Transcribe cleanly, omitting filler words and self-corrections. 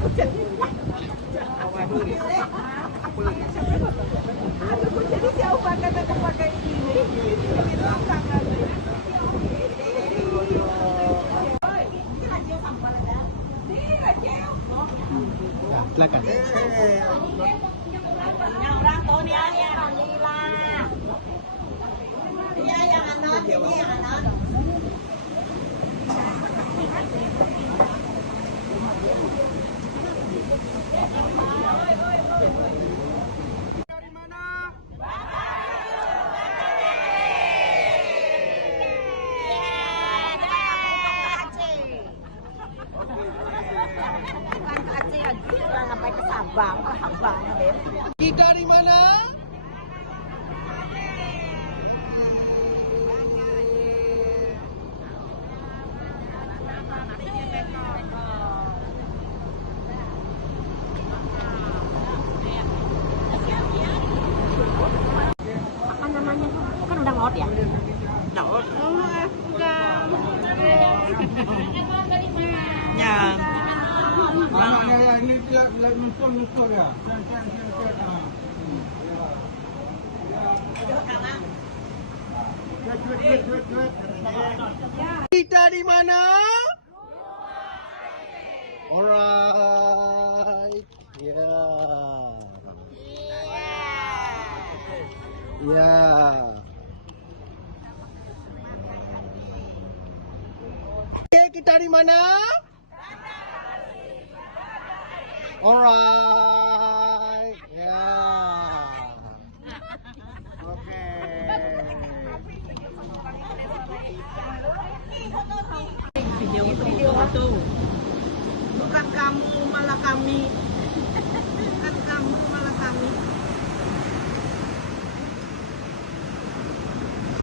Jadi siapa kata aku pakai ini? Nah, silakan. Nyabrang tuh dia yang lila. Dia yang anak, ini yang anak. Sampai ke Sabang, deh. Kita dari mana? Apa namanya? Kan udah laut ya? Laut. Ya. Ya, ini dia musuh ya. Kita di mana? Alright. Ya. Ya. Oke, kita di mana? Alright, ya. Oke. Video itu bukan kamu malah kami.